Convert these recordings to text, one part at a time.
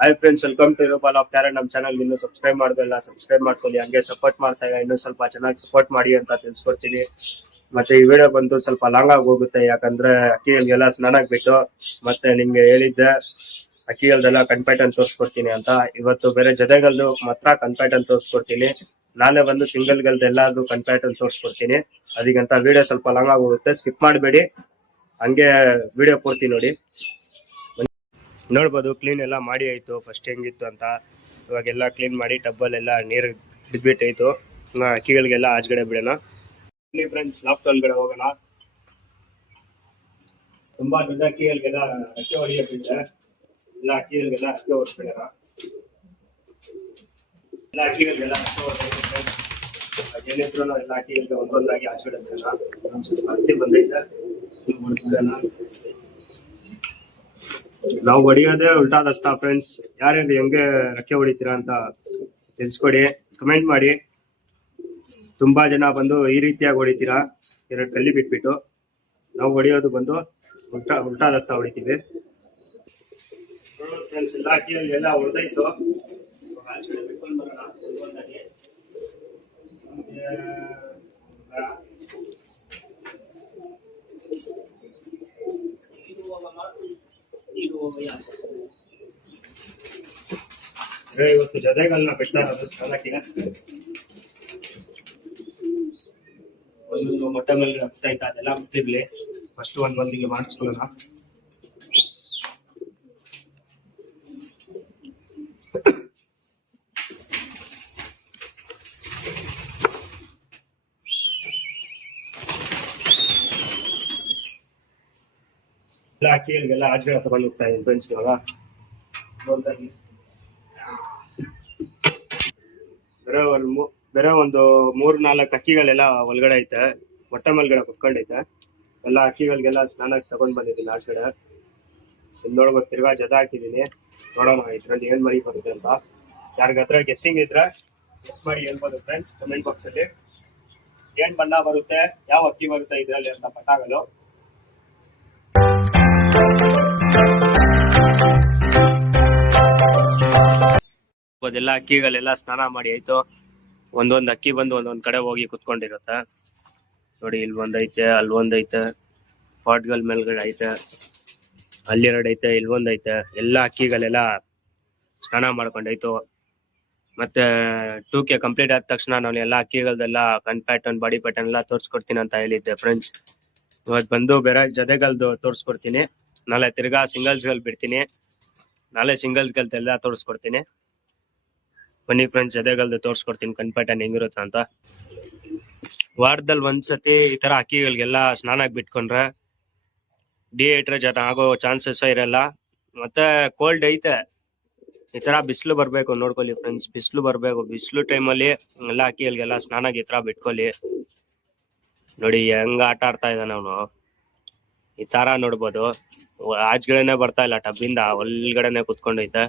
Hi friends, welcome to Rupal of talent. ನಮ್ಮ channel ಇನ್ನೂ subscribe ಮಾಡೋದಿಲ್ಲ, ಸಬ್ಸ್ಕ್ರೈಬ್ ಮಾಡ್ಕೊಳ್ಳಿ. ಹಂಗೆ ಸಪೋರ್ಟ್ ಮಾಡ್ತಾ ಇಲ್ಲ, ಇನ್ನೂ ಸ್ವಲ್ಪ ಚೆನ್ನಾಗಿ ಸಪೋರ್ಟ್ ಮಾಡಿ ಅಂತ ತಿಳಿಸ್ಕೊಡ್ತೀನಿ. ಮತ್ತೆ ಈ ವಿಡಿಯೋ ಬಂದು ಸ್ವಲ್ಪ ಲಾಂಗ್ ಆಗಿ ಹೋಗುತ್ತೆ, ಯಾಕಂದ್ರೆ ಅಕ್ಕಿಗಳಿಗೆಲ್ಲ ಸ್ನಾನ ಬಿಟ್ಟು ಮತ್ತೆ ನಿಮ್ಗೆ ಹೇಳಿದ್ದೆ ಅಕ್ಕಿಗಳ್ದೆಲ್ಲ ಕನ್ಫೈಟ್ ತೋರಿಸ್ಕೊಡ್ತೀನಿ ಅಂತ. ಇವತ್ತು ಬೇರೆ ಜೊತೆಗಲ್ದು ಮಾತ್ರ ಕನ್ಫೈಟ್ ತೋರಿಸ್ಕೊಡ್ತೀನಿ. ನಾಳೆ ಬಂದು ಸಿಂಗಲ್ ಗಲ್ದು ಎಲ್ಲಾದ್ರು ಕನ್ಫೈಟ್ ತೋರಿಸ್ಕೊಡ್ತೀನಿ. ಅದಕ್ಕಂತ ವಿಡಿಯೋ ಸ್ವಲ್ಪ ಲಾಂಗ್ ಆಗಿ ಹೋಗುತ್ತೆ, ಸ್ಕಿಪ್ ಮಾಡಬೇಡಿ, ಹಂಗೆ ವಿಡಿಯೋ ಪೂರ್ತಿ ನೋಡಿ. ನೋಡ್ಬೋದು ಕ್ಲೀನ್ ಎಲ್ಲ ಮಾಡಿ ಆಯ್ತು. ಫಸ್ಟ್ ಹೆಂಗಿತ್ತು ಅಂತ ಇವಾಗೆಲ್ಲ ಕ್ಲೀನ್ ಮಾಡಿ ಟಬ್ಬಲ್ಲೆಲ್ಲ ನೀರು ಬಿದ್ಬಿಟ್ಟೈತು. ಅಕ್ಕಿಗಳಿಗೆಲ್ಲ ಆಚೆಗಡೆ ಬಿಡೋಣ. ಫ್ರೆಂಡ್ಸ್, ಲಾಫ್ಟ್ ಒಳಗಡೆ ಹೋಗೋಣ. ತುಂಬಾ ದೊಡ್ಡ ಅಕ್ಕಿಗಳಿಗೆಲ್ಲ ಅಕ್ಕಿ ಹೊಡಿಯೋದಿದೆ. ಎಲ್ಲ ಅಕ್ಕಿಗಳಿಗೆಲ್ಲ ಅಕ್ಕಿ ಹೊಡಿಸ್ಬಿಡೋಣ. ಎಲ್ಲ ಅಕ್ಕಿಗಳಿಗೆಲ್ಲ ಅಕ್ಕಿ ಹೊಡೆದಿದೆ. ಏನಿದ್ರು ಎಲ್ಲ ಅಕ್ಕಿಗಳಿಗೆ ಒಂದೊಂದಾಗಿ ಆಚೆಗಡೆ ಬಿಡೋಣ. ಒಂದು ಸ್ವಲ್ಪ ಅಕ್ಕಿ ಬಂದೈತೆ, ಹೊಡಿಸ್ಬಿಡೋಣ. ನಾವು ಹೊಡಿಯೋದೇ ಉಲ್ಟಾ ದಸ್ತಾ ಫ್ರೆಂಡ್ಸ್. ಯಾರ್ಯಾರು ಹೆಂಗೆ ರೆಕ್ಕೆ ಹೊಡಿತೀರಾ ಅಂತ ತಿಳಿಸ್ಕೊಡಿ, ಕಮೆಂಟ್ ಮಾಡಿ. ತುಂಬಾ ಜನ ಬಂದು ಈ ರೀತಿಯಾಗಿ ಹೊಡಿತೀರಾ, ಎರಡು ಕಲ್ಲಿ ಬಿಟ್ಬಿಟ್ಟು. ನಾವು ಹೊಡಿಯೋದು ಬಂದು ಉಲ್ಟಾ ದಸ್ತಾ ಹೊಡಿತೀವಿ ಫ್ರೆಂಡ್ಸ್. ಎಲ್ಲ ಅಕ್ಕಿಯಲ್ಲಿ ಎಲ್ಲ ಹೊಡೆದೈತು. ಬಿಟ್ಕೊಂಡು ಬರೋಣ ಒಂದೊಂದಾಗಿ. ಇವತ್ತು ಜೊತೆಗಲ್ನ ಬಿಡ್ತಾರೆ ಸ್ನಾನಕ್ಕಿನ. ಒಂದೊಂದು ಮೊಟ್ಟೆ ಮೇಲೆ ಹತ್ತೈತೆ, ಅದೆಲ್ಲ ಮುಟ್ಟಿರ್ಲಿ. ಫಸ್ಟ್ ಒಂದೊಂದಿಗೆ ಮಾಡಿಸ್ಕೊಳ್ಳೋಣ. ಎಲ್ಲ ಅಕ್ಕಿಗಳಿಗೆಲ್ಲ ಆಚೆ ತಗೊಂಡು ಹೋಗ್ತಾ ಇದ್ದೀನಿ ಫ್ರೆಂಡ್ಸ್. ಇವಾಗ ಬೇರೆ ಒಂದು 3-4 ಅಕ್ಕಿಗಳೆಲ್ಲ ಒಳಗಡೆ ಐತೆ, ಮೊಟ್ಟೆ ಮೇಲ್ಗಡೆ ಕುತ್ಕೊಂಡೈತೆ. ಎಲ್ಲ ಅಕ್ಕಿಗಳಿಗೆಲ್ಲ ಸ್ನಾನ ತಗೊಂಡ್ ಬಂದಿದ್ದೀನಿ ಆಚೆಗಡೆ. ನೋಡ್ಬೋದು, ತಿರ್ಗಾ ಜದ ಹಾಕಿದ್ದೀನಿ. ನೋಡೋಣ ಇದ್ರಲ್ಲಿ ಏನ್ ಮರಿ ಬರುತ್ತೆ ಅಂತ. ಯಾರಿಗಾದ್ರೆ ಗೆಸ್ಸಿಂಗ್ ಇದ್ರೆ ಗೆಸ್ ಮಾಡಿ ಹೇಳ್ಬೋದು ಫ್ರೆಂಡ್ಸ್ ಕಮೆಂಟ್ ಬಾಕ್ಸ್ ಅಲ್ಲಿ. ಏನ್ ಬಣ್ಣ ಬರುತ್ತೆ, ಯಾವ ಅಕ್ಕಿ ಬರುತ್ತೆ ಇದ್ರಲ್ಲಿ ಅಂತ ಪಟ್ಟಾಗಲು. ಎಲ್ಲ ಅಕ್ಕಿಗಳೆಲ್ಲ ಸ್ನಾನ ಮಾಡಿ ಆಯ್ತು. ಒಂದೊಂದ್ ಅಕ್ಕಿ ಬಂದು ಒಂದೊಂದ್ ಕಡೆ ಹೋಗಿ ಕುತ್ಕೊಂಡಿರುತ್ತೆ. ನೋಡಿ, ಇಲ್ಲಿ ಒಂದೈತೆ, ಅಲ್ಲಿ ಒಂದೈತೆ, ಪಾಟ್ಗಳ ಮೇಲ್ಗಡೆ ಐತೆ, ಅಲ್ಲಿ 2 ಐತೆ, ಇಲ್ಲಿ ಒಂದೈತೆ. ಎಲ್ಲ ಅಕ್ಕಿಗಳೆಲ್ಲ ಸ್ನಾನ ಮಾಡ್ಕೊಂಡಾಯ್ತು. ಮತ್ತೆ 2K ಕಂಪ್ಲೀಟ್ ಆದ ತಕ್ಷಣ ನಾನು ಎಲ್ಲ ಅಕ್ಕಿಗಳ್ದೆಲ್ಲ ಕಣ್ ಪ್ಯಾಟರ್ನ್, ಬಾಡಿ ಪ್ಯಾಟರ್ನ್ ಎಲ್ಲ ತೋರಿಸ್ಕೊಡ್ತೀನಿ ಅಂತ ಹೇಳಿದ್ದೆ ಫ್ರೆಂಡ್ಸ್. ಇವತ್ತು ಬಂದು ಬೇರೆ ಜೊತೆಗಲ್ದು ತೋರಿಸ್ಕೊಡ್ತೀನಿ. ನಾಳೆ ತಿರ್ಗಾ ಸಿಂಗಲ್ಸ್ ಗಳು ಬಿಡ್ತೀನಿ. ನಾಳೆ ಸಿಂಗಲ್ಸ್ ಗಲ್ದೆಲ್ಲ ತೋರಿಸ್ಕೊಡ್ತೀನಿ. ಬನ್ನಿ ಫ್ರೆಂಡ್ಸ್, ಜೊತೆಗಲ್ದು ತೋರಿಸ್ಕೊಡ್ತೀನಿ ಕಣ್ ಪ್ಯಾಟರ್ನ್ ಹೆಂಗಿರುತ್ತೆ ಅಂತ. ವಾರದಲ್ಲಿ ಒಂದ್ಸತಿ ಈ ತರ ಅಕ್ಕಿಗಳಿಗೆಲ್ಲ ಸ್ನಾನಕ್ಕೆ ಬಿಟ್ಕೊಂಡ್ರೆ ಡಿಹೈಡ್ರೇಷನ್ ಆಗೋ ಚಾನ್ಸಸ್ ಇರಲ್ಲ. ಮತ್ತೆ ಕೋಲ್ಡ್ ಐತೆ, ಈ ತರ ಬಿಸಿಲು ಬರ್ಬೇಕು ನೋಡ್ಕೊಳ್ಳಿ ಫ್ರೆಂಡ್ಸ್. ಬಿಸಿಲು ಬರ್ಬೇಕು, ಬಿಸಿಲು ಟೈಮಲ್ಲಿ ಎಲ್ಲ ಅಕ್ಕಿಗಳಿಗೆಲ್ಲ ಸ್ನಾನಕ್ಕೆ ಈ ತರ ಬಿಟ್ಕೊಳ್ಳಿ. ನೋಡಿ ಹೆಂಗ ಆಟ ಆಡ್ತಾ ಇದ್ದಾನೆ ಅವನು. ಈ ತರ ನೋಡ್ಬೋದು, ಆಚೆಗಡೆನೆ ಬರ್ತಾ ಇಲ್ಲ, ಟಬ್ಬಿಂದ ಒಳಗಡೆನೆ ಕುತ್ಕೊಂಡೈತೆ.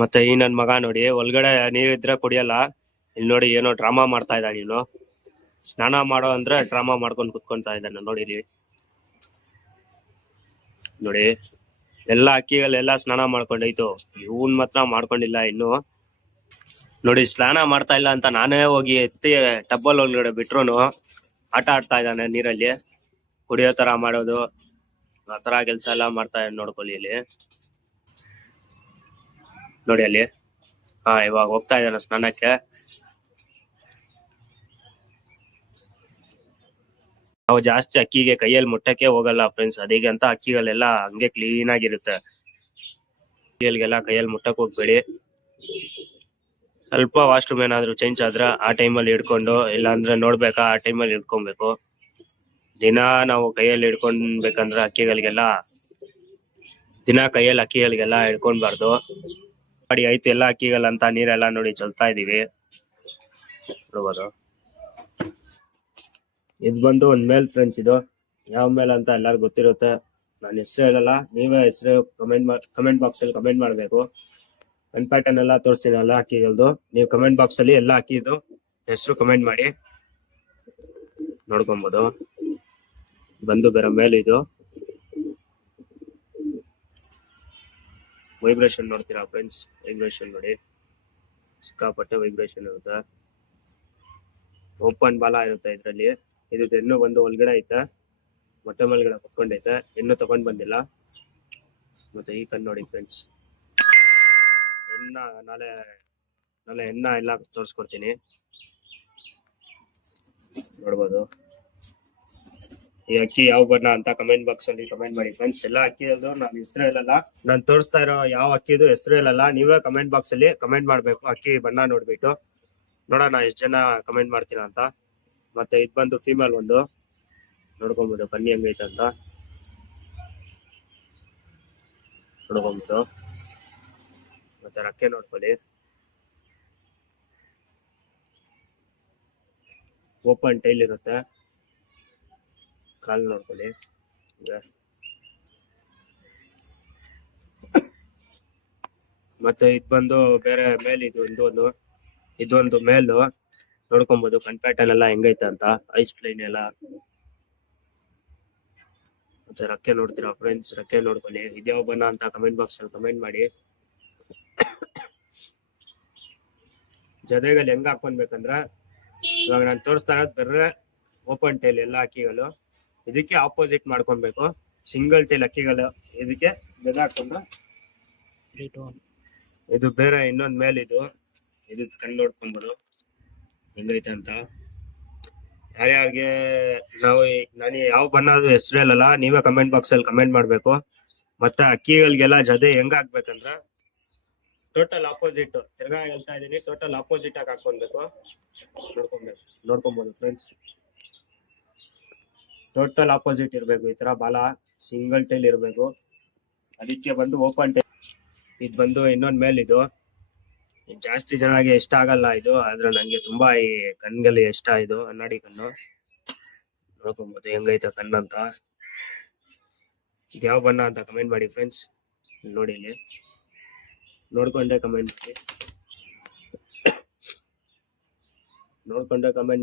ಮತ್ತೆ ಈ ನನ್ ಮಗ ನೋಡಿ, ಒಳಗಡೆ ನೀರಿದ್ರೆ ಕುಡಿಯಲ್ಲ. ಇಲ್ಲಿ ನೋಡಿ ಏನೋ ಡ್ರಾಮಾ ಮಾಡ್ತಾ ಇದ್ದಾನೆ ನೀನು. ಸ್ನಾನ ಮಾಡೋ ಅಂದ್ರೆ ಡ್ರಾಮಾ ಮಾಡ್ಕೊಂಡು ಕುತ್ಕೊಂತಾ ಇದ್ದಾನೆ ನೋಡಿರಿ. ನೋಡಿ ಎಲ್ಲ ಅಕ್ಕಿಗಳೆಲ್ಲ ಸ್ನಾನ ಮಾಡ್ಕೊಂಡೈತು, ಇವನ್ ಮಾತ್ರ ಮಾಡ್ಕೊಂಡಿಲ್ಲ ಇನ್ನು. ನೋಡಿ, ಸ್ನಾನ ಮಾಡ್ತಾ ಇಲ್ಲ ಅಂತ ನಾನೇ ಹೋಗಿ ಎತ್ತಿ ಟಬ್ಬಲ್ ಒಳಗಡೆ ಬಿಟ್ರುನು ಆಟ ಆಡ್ತಾ ಇದ್ದಾನೆ ನೀರಲ್ಲಿ. ಕುಡಿಯೋ ತರ ಮಾಡೋದು, ಆ ತರ ಕೆಲ್ಸ ಎಲ್ಲ ಮಾಡ್ತಾ ನೋಡ್ಕೊಳ್ಳಿ ಇಲ್ಲಿ. ನೋಡಿ ಅಲ್ಲಿ, ಇವಾಗ ಹೋಗ್ತಾ ಇದ್ದಾನೆ ಸ್ನಾನಕ್ಕೆ. ನಾವು ಜಾಸ್ತಿ ಅಕ್ಕಿಗೆ ಕೈಯಲ್ಲಿ ಮುಟ್ಟಕ್ಕೆ ಹೋಗಲ್ಲ ಫ್ರೆಂಡ್ಸ್. ಅದಕ್ಕೆ ಅಂತ ಅಕ್ಕಿಗಳೆಲ್ಲ ಹಂಗೆ ಕ್ಲೀನ್ ಆಗಿರುತ್ತೆ. ಅಕ್ಕಿಗಳಿಗೆಲ್ಲ ಕೈಯಲ್ಲಿ ಮುಟ್ಟಕ್ ಹೋಗ್ಬೇಡಿ. ಸ್ವಲ್ಪ ವಾಶ್ರೂಮ್ ಏನಾದ್ರು ಚೇಂಜ್ ಆದ್ರೆ ಆ ಟೈಮಲ್ಲಿ ಹಿಡ್ಕೊಂಡು, ಇಲ್ಲ ಅಂದ್ರೆ ನೋಡ್ಬೇಕಾ ಆ ಟೈಮಲ್ಲಿ ಹಿಡ್ಕೊಬೇಕು. ದಿನ ನಾವು ಕೈಯಲ್ಲಿ ಹಿಡ್ಕೊಂಡ್ಬೇಕಂದ್ರೆ ಅಕ್ಕಿಗಳಿಗೆಲ್ಲ ದಿನ ಕೈಯಲ್ಲಿ ಅಕ್ಕಿಗಳಿಗೆಲ್ಲ ಹಿಡ್ಕೊಂಡ್ಬಾರ್ದು. ಮಾಡಿ ಆಯ್ತು ಎಲ್ಲ ಅಕ್ಕಿಗಳಂತ ನೀರೆಲ್ಲ ನೋಡಿ ಚಲ್ತಾ ಇದೀವಿ ನೋಡ್ಬೋದು. ಇದು ಬಂದು ಒಂದ್ ಮೇಲ್ ಫ್ರೆಂಡ್ಸ್. ಇದು ಯಾವ ಮೇಲ್ ಅಂತ ಎಲ್ಲರಿಗೂ ಗೊತ್ತಿರುತ್ತೆ. ನಾನು ಹೆಸರು ಹೇಳಲ್ಲ, ನೀವೇ ಹೆಸರು ಕಮೆಂಟ್ ಬಾಕ್ಸ್ ಅಲ್ಲಿ ಕಮೆಂಟ್ ಮಾಡ್ಬೇಕು. ಕಣ್ ಪ್ಯಾಟರ್ನ್ ಎಲ್ಲ ತೋರಿಸ್ತೀನಿ ಎಲ್ಲ ಅಕ್ಕಿಗಳದ್ದು. ನೀವು ಕಮೆಂಟ್ ಬಾಕ್ಸ್ ಅಲ್ಲಿ ಎಲ್ಲ ಅಕ್ಕಿದು ಹೆಸರು ಕಮೆಂಟ್ ಮಾಡಿ ನೋಡ್ಕೊಬಹುದು. ಬಂದು ಬೇರೆ ಮೇಲೆ ಇದು ವೈಬ್ರೇಷನ್ ನೋಡ್ತೀರಾ ಫ್ರೆಂಡ್ಸ್, ವೈಬ್ರೇಷನ್ ನೋಡಿ, ಸಿಕ್ಕಾಪಟ್ಟೆ ವೈಬ್ರೇಷನ್ ಇರುತ್ತೆ. ಓಪನ್ ಬಾಲ ಇರುತ್ತೆ ಇದರಲ್ಲಿ. ಇದು ಹೆಣ್ಣು ಬಂದು ಒಳಗಡೆ ಐತೆ, ಮೊಟ್ಟೆ ಮೇಲ್ಗಡೆ ಕುತ್ಕೊಂಡೈತೆ, ಹೆಣ್ಣು ತಗೊಂಡ್ ಬಂದಿಲ್ಲ. ಮತ್ತೆ ಈ ಕಣ್ಣು ನೋಡಿ ಫ್ರೆಂಡ್ಸ್, ಹೆಣ್ಣ ನಾಳೆ ನಾಳೆ ಹೆಣ್ಣ ಎಲ್ಲ ತೋರಿಸ್ಕೊಡ್ತೀನಿ, ನೋಡ್ಬೋದು. ಈ ಅಕ್ಕಿ ಯಾವ ಬಣ್ಣ ಅಂತ ಕಮೆಂಟ್ ಬಾಕ್ಸ್ ಅಲ್ಲಿ ಕಮೆಂಟ್ ಮಾಡಿ ಫ್ರೆಂಡ್ಸ್. ಎಲ್ಲ ಅಕ್ಕಿ ನಾನು ಹೆಸರು ಹೇಳಲ್ಲ, ನಾನು ತೋರಿಸ್ತಾ ಇರೋ ಯಾವ ಅಕ್ಕಿದು ಹೆಸರು ಹೇಳಲ್ಲ, ನೀವೇ ಕಮೆಂಟ್ ಬಾಕ್ಸ್ ಅಲ್ಲಿ ಕಮೆಂಟ್ ಮಾಡ್ಬೇಕು ಅಕ್ಕಿ ಬಣ್ಣ ನೋಡ್ಬಿಟ್ಟು. ನೋಡೋಣ ಎಷ್ಟು ಜನ ಕಮೆಂಟ್ ಮಾಡ್ತೀರಾ ಅಂತ. ಮತ್ತೆ ಇದು ಬಂದು ಫೀಮೇಲ್ ಒಂದು, ನೋಡ್ಕೊಬೋದು ಕಣ್ಣಿ ಹೆಂಗೈತೆ ಅಂತ ನೋಡ್ಕೊಬೋದು. ಮತ್ತೆ ರಕ್ಕೆ ನೋಡ್ಕೊಳ್ಳಿ, ಓಪನ್ ಟೈಲ್ ಇರುತ್ತೆ. ಕಾಲು ನೋಡ್ಕೊಳ್ಳಿ. ಮತ್ತೆ ಇದು ಬಂದು ಬೇರೆ ಮೇಲ್, ಇದೊಂದು ಮೇಲು ನೋಡ್ಕೊಬಹುದು. ಕಣ್ ಪ್ಯಾಟರ್ನ್ ಎಲ್ಲ ಹೆಂಗೈತೆ ಅಂತ, ಐಸ್ ಪ್ಲೈನ್ ಎಲ್ಲ. ಮತ್ತೆ ರಕ್ಕೆ ನೋಡ್ತೀರಾ ಫ್ರೆಂಡ್ಸ್, ರಕ್ಕೆ ನೋಡ್ಕೊಳ್ಳಿ. ಇದ್ಯಾವ ಬಣ್ಣ ಅಂತ ಕಮೆಂಟ್ ಬಾಕ್ಸ್ ಅಲ್ಲಿ ಕಮೆಂಟ್ ಮಾಡಿ. ಜೊತೆಗಲ್ಲಿ ಹೆಂಗ್ ಹಾಕೊಂಡ್ಬೇಕಂದ್ರ, ಇವಾಗ ನಾನು ತೋರಿಸ್ತಾ ಇರೋದು ಬೇರೆ ಓಪನ್ ಟೈಲ್ ಎಲ್ಲ ಅಕ್ಕಿಗಳು. ಇದಕ್ಕೆ ಆಪೋಸಿಟ್ ಮಾಡ್ಕೊಬೇಕು, ಸಿಂಗಲ್ ಟೈಲ್ ಅಕ್ಕಿಗಳು ಇದಕ್ಕೆ ಬೆದ ಹಾಕೊಂಡ್ರೆ. ಇದು ಬೇರೆ ಇನ್ನೊಂದ್ ಮೇಲ್, ಇದು ಕಣ್ಣು ನೋಡ್ಕೊಬೋದು ಹೆಂಗೈತೆ ಅಂತ. ಯಾರ್ಯಾರಿಗೆ ನಾನು ಯಾವ ಬಣ್ಣದು ಹೆಸರು ಹೇಳಲ್ಲ, ನೀವೇ ಕಮೆಂಟ್ ಬಾಕ್ಸ್ ಅಲ್ಲಿ ಕಮೆಂಟ್ ಮಾಡ್ಬೇಕು. ಮತ್ತೆ ಅಕ್ಕಿಗಳಿಗೆಲ್ಲ ಜೊತೆ ಹೆಂಗ್ ಹಾಕ್ಬೇಕಂದ್ರ ಟೋಟಲ್ ಆಪೋಸಿಟ್, ತಿರ್ಗಾ ಹೇಳ್ತಾ ಇದೀನಿ, ಟೋಟಲ್ ಆಪೋಸಿಟ್ ಆಗಿ ಹಾಕೊಬೇಕು. ನೋಡ್ಕೊಬೋದು ಫ್ರೆಂಡ್ಸ್, ಟೋಟಲ್ ಆಪೋಸಿಟ್ ಇರ್ಬೇಕು. ಈ ತರ ಬಾಲ ಸಿಂಗಲ್ ಟೈಲ್ ಇರ್ಬೇಕು. ಅದಕ್ಕೆ ಬಂದು ಓಪನ್ ಟೈಲ್. ಇದು ಬಂದು ಇನ್ನೊಂದ್ ಮೇಲ್, ಇದು ಜಾಸ್ತಿ ಜನಗೆ ಇಷ್ಟ ಆಗಲ್ಲ ಇದು, ಆದ್ರೆ ನಂಗೆ ತುಂಬಾ ಈ ಕಣ್ಗಳಿಗೆ ಇಷ್ಟ. ಇದು ಕನ್ನಡಿ ಕಣ್ಣು, ನೋಡ್ಕೊಬೋದು ಹೆಂಗೈತೆ ಕಣ್ಣಂತ. ಇದು ಯಾವ ಬಣ್ಣ ಅಂತ ಕಮೆಂಟ್ ಮಾಡಿ ಫ್ರೆಂಡ್ಸ್. ನೋಡಿ ಇಲ್ಲಿ ನೋಡ್ಕೊಂಡೆ ಕಮೆಂಟ್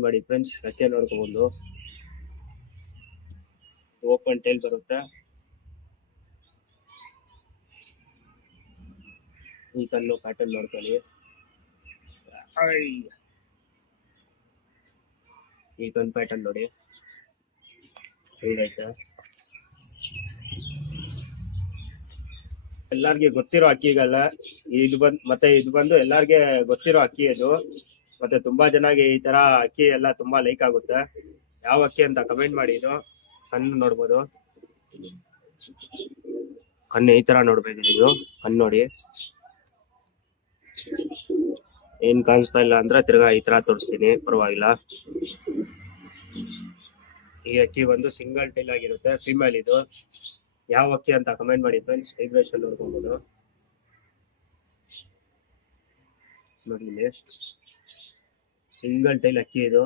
ಮಾಡಿ ಫ್ರೆಂಡ್ಸ್. ರಕ್ಕೆ ನೋಡ್ಕೊಬೋದು, ಓಪನ್ ಟೈಲ್ ಬರುತ್ತೆ. ಈ ಕಣ್ಣು ಪ್ಯಾಟರ್ನ್ ನೋಡ್ಕೊಳ್ಳಿ, ಈ ಕಣ್ಣು ಪ್ಯಾಟರ್ನ್ ನೋಡಿ ಹೇಗೈತೆ. ಎಲ್ಲಾರ್ಗೆ ಗೊತ್ತಿರೋ ಅಕ್ಕಿಗಳ ಇದು ಬಂದು ಎಲ್ಲಾರ್ಗೆ ಗೊತ್ತಿರೋ ಅಕ್ಕಿ ಅದು. ಮತ್ತೆ ತುಂಬಾ ಜನಗೆ ಈ ತರ ಅಕ್ಕಿ ಎಲ್ಲ ತುಂಬಾ ಲೈಕ್ ಆಗುತ್ತೆ. ಯಾವ ಅಕ್ಕಿ ಅಂತ ಕಮೆಂಟ್ ಮಾಡಿ. ಇದು ಕಣ್ಣು ನೋಡ್ಬೋದು, ಕಣ್ಣು ಈ ತರ ನೋಡ್ಬೇಕು. ಇದು ಕಣ್ಣು ನೋಡಿ, ಏನ್ ಕಾಣಿಸ್ತಾ ಇಲ್ಲ ಅಂದ್ರೆ ತಿರ್ಗಾ ಈ ತರ ತೋರಿಸ್ತೀನಿ, ಪರವಾಗಿಲ್ಲ. ಈ ಅಕ್ಕಿ ಒಂದು ಸಿಂಗಲ್ ಟೈಲ್ ಆಗಿರುತ್ತೆ, ಫಿಮೇಲ್. ಇದು ಯಾವ ಅಕ್ಕಿ ಅಂತ ಕಮೆಂಟ್ ಮಾಡಿ ಫ್ರೆಂಡ್ಸ್. ವೈಬ್ರೇಷನ್ ನೋಡ್ಕೊಬೋದು ನೋಡಿ, ಇಲ್ಲಿ ಸಿಂಗಲ್ ಟೈಲ್ ಅಕ್ಕಿ. ಇದು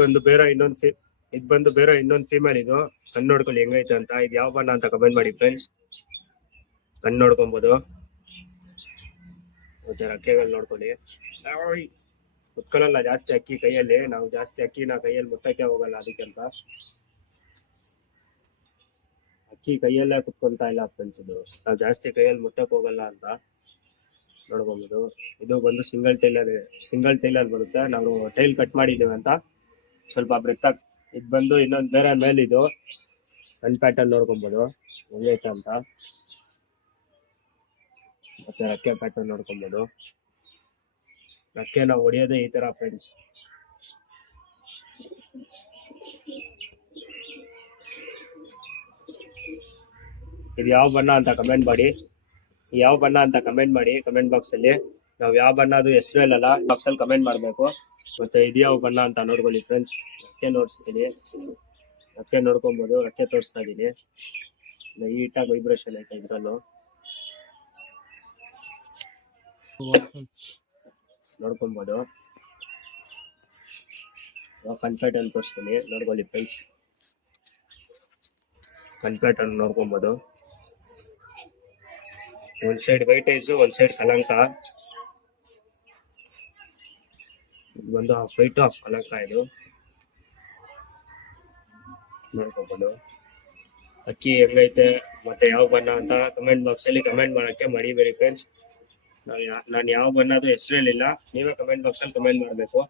ಬಂದು ಬೇರೆ ಇನ್ನೊಂದು ಫಿಮೇಲ್. ಇದು ಕಣ್ಣು ನೋಡ್ಕೊಳ್ಳಿ ಹೆಂಗೈತೆ ಅಂತ. ಇದು ಯಾವ ಬಣ್ಣ ಅಂತ ಕಮೆಂಟ್ ಮಾಡಿ ಫ್ರೆಂಡ್ಸ್. ಕಣ್ಣು ನೋಡ್ಕೊಬೋದು, ಮತ್ತೆ ರಕ್ಕೆಗಳು ನೋಡ್ಕೊಳ್ಳಿ. ಕುತ್ಕೊಳ್ಳಲ್ಲ ಜಾಸ್ತಿ ಅಕ್ಕಿ ಕೈಯಲ್ಲಿ, ನಾವು ಜಾಸ್ತಿ ಅಕ್ಕಿನ ಕೈಯಲ್ಲಿ ಮುಟ್ಟಕ್ಕೆ ಹೋಗಲ್ಲ. ಅದಕ್ಕೆಂತ ಅಕ್ಕಿ ಕೈಯಲ್ಲೇ ಕುತ್ಕೊಂತ ಇಲ್ಲ ಫ್ರೆಂಡ್ಸ್. ಇದು ನಾವು ಜಾಸ್ತಿ ಕೈಯಲ್ಲಿ ಮುಟ್ಟಕ್ ಹೋಗಲ್ಲ ಅಂತ ನೋಡ್ಕೊಬೋದು. ಇದು ಬಂದು ಸಿಂಗಲ್ ಟೈಲರ್ ಬರುತ್ತೆ. ನಾವು ಟೈಲ್ ಕಟ್ ಮಾಡಿದ್ದೀವಿ ಅಂತ ಸ್ವಲ್ಪ ಬ್ರೆಕ್. ಇದು ಬಂದು ಇನ್ನೊಂದು ಬೇರೆ ಮೇಲ್. ಇದು ಕಣ್ ಪ್ಯಾಟರ್ನ್ ನೋಡ್ಕೊಬೋದು ಹೆಂಗೈತೆ ಅಂತ. ಮತ್ತೆ ರಕ್ಕೆ ಪ್ಯಾಟರ್ನ್ ನೋಡ್ಕೊಬೋದು. ರಕ್ಕೆ ನಾವು ಹೊಡಿಯೋದೇ ಈ ತರ ಫ್ರೆಂಡ್ಸ್. ಇದು ಯಾವ ಬಣ್ಣ ಅಂತ ಕಮೆಂಟ್ ಮಾಡಿ, ಕಮೆಂಟ್ ಬಾಕ್ಸ್ ಅಲ್ಲಿ. ನಾವು ಯಾವ ಬಣ್ಣದು ಹೆಸರು ಹೇಳಲ್ಲ, ಬಾಕ್ಸ್ ಅಲ್ಲಿ ಕಮೆಂಟ್ ಮಾಡ್ಬೇಕು. ಮತ್ತೆ ಇದು ಯಾವ ಬಣ್ಣ ಅಂತ ನೋಡ್ಕೊಳ್ಳಿ ಫ್ರೆಂಡ್ಸ್. ರಕ್ಕೆ ನೋಡಿಸ್ತೀನಿ, ರಕ್ಕೆ ನೋಡ್ಕೊಬೋದು. ರಕ್ಕೆ ತೋರಿಸ್ತಾ ಇದೀನಿ, ನೀಟಾಗಿ ವೈಬ್ರೇಷನ್ ಐತೆ ಇದ್ರಲ್ಲೂ ನೋಡ್ಕೊಬೋದು. ಕಣ್ ಪ್ಯಾಟರ್ನ್ ತೋರಿಸ್ತೀನಿ, ನೋಡ್ಕೊಳ್ಳಿ ಫ್ರೆಂಡ್ಸ್. ಕಣ್ ಪ್ಯಾಟರ್ನ್ ನೋಡ್ಕೊಬೋದು. ಒಂದ್ ಸೈಡ್ ವೈಟ್ ಐಸ್, ಒಂದ್ ಸೈಡ್ ಕಲಂಕ. ಒಂದು ಹಾಫ್ ವೈಟ್ ಹಾಫ್ ಕಲಂಕ. ಇದು ನೋಡ್ಕೊಬೋದು. ಅಕ್ಕಿ ಹೆಂಗೈತೆ ಮತ್ತೆ ಯಾವ ಬಣ್ಣ ಅಂತ ಕಮೆಂಟ್ ಬಾಕ್ಸ್ ಅಲ್ಲಿ ಕಮೆಂಟ್ ಮಾಡಕ್ಕೆ ಮರಿಬೇಡಿ ಫ್ರೆಂಡ್ಸ್. ನಾನು ಯಾವ ಬಣ್ಣದು ಹೆಸರು ಹೇಳಿಲ್ಲ, ನೀವೇ ಕಮೆಂಟ್ ಬಾಕ್ಸ್ ಅಲ್ಲಿ ಕಮೆಂಟ್ ಮಾಡಬೇಕು.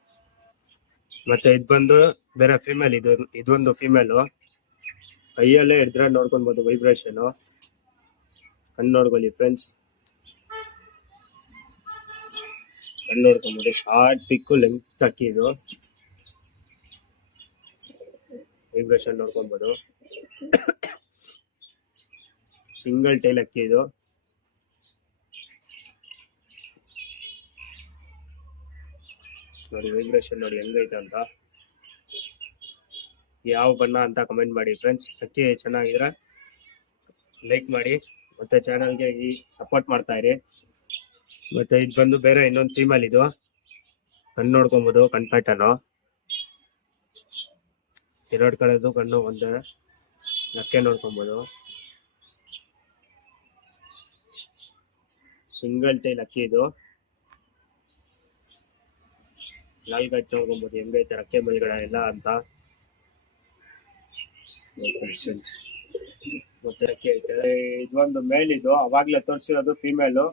ಮತ್ತೆ ಇದು ಬಂದು ಬೇರೆ ಫಿಮೇಲ್, ಇದೊಂದು ಫಿಮೇಲು. ಕೈಯಲ್ಲೇ ಹಿಡಿದ್ರೆ ನೋಡ್ಕೊಬಹುದು ವೈಬ್ರೇಷನ್. ಕಣ್ಣು ನೋಡ್ಕೊಳ್ಳಿ ಫ್ರೆಂಡ್ಸ್, ಕಣ್ಣು ನೋಡ್ಕೊಬಹುದು. ಶಾರ್ಟ್ ಪಿಕ್ಕು ಲೆಂತ್ ಅಕ್ಕಿ ಇದು, ವೈಬ್ರೇಷನ್ ನೋಡ್ಕೊಬಹುದು. ಸಿಂಗಲ್ ಟೈಲ್ ಅಕ್ಕಿ ಇದು. ನೋಡಿ ವೈಬ್ರೇಷನ್ ನೋಡಿ ಹೆಂಗೈತೆ ಅಂತ. ಯಾವ ಬಣ್ಣ ಅಂತ ಕಮೆಂಟ್ ಮಾಡಿ ಫ್ರೆಂಡ್ಸ್. ಅಕ್ಕಿ ಚೆನ್ನಾಗಿದ್ರೆ ಲೈಕ್ ಮಾಡಿ, ಮತ್ತೆ ಚಾನಲ್ಗೆ ಸಪೋರ್ಟ್ ಮಾಡ್ತಾ ಇರಿ. ಮತ್ತೆ ಇದು ಬಂದು ಬೇರೆ ಇನ್ನೊಂದು ಫೀಮೇಲ್. ಇದು ಕಣ್ಣು ನೋಡ್ಕೊಬಹುದು, ಕಣ್ ಪ್ಯಾಟರ್ನು ಎರಡು ಕಡೆದು ಕಣ್ಣು ಒಂದೇ. ನಕ್ಕೆ ನೋಡ್ಕೊಬಹುದು. ಸಿಂಗಲ್ ಟೈಲ್ ಅಕ್ಕಿ ಇದು. ನಾಲ್ಕು ನೋಡ್ಕೊಬಹುದು ಹೆಂಗೈತೆ ರಕ್ಕೆ ಮೇಲ್ಗಡೆ ಎಲ್ಲ ಅಂತ. ಮತ್ತೆ ಅಕ್ಕಿ ಐತೆ. ಇದೊಂದು ಮೇಲ್, ಇದು ಅವಾಗ್ಲೇ ತೋರಿಸಿರೋದು ಫಿಮೇಲು.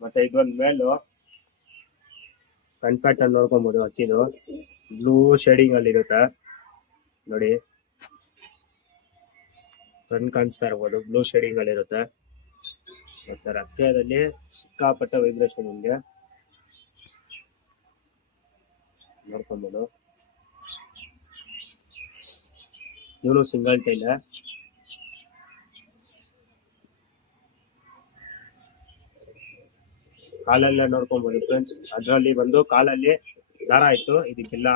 ಮತ್ತೆ ಇದೊಂದು ಮೇಲು. ಕಣ್ ಪ್ಯಾಟರ್ನ್ ನೋಡ್ಕೊಬಹುದು ಅಕ್ಕಿದು. ಬ್ಲೂ ಶೇಡಿಂಗ್ ಅಲ್ಲಿ ಇರುತ್ತೆ ನೋಡಿ, ಕಣ್ ಕಾಣಿಸ್ತಾ ಇರ್ಬೋದು, ಬ್ಲೂ ಶೇಡಿಂಗ್ ಅಲ್ಲಿ ಇರುತ್ತೆ. ಮತ್ತೆ ರಕ್ಕೆದಲ್ಲಿ ಸಿಕ್ಕಾಪಟ್ಟೆ ವೈಬ್ರೇಷನ್ ನಿಮ್ಗೆ ನೋಡ್ಕೊಬಹುದು. ಇವನು ಸಿಂಗಲ್ ಟೈಲ್. ಕಾಲಲ್ಲೇ ನೋಡ್ಕೊಬಹುದು ಫ್ರೆಂಡ್ಸ್. ಅದರಲ್ಲಿ ಬಂದು ಕಾಲಲ್ಲಿ ದಾರ ಇತ್ತು, ಇದಕ್ಕಿಲ್ಲ.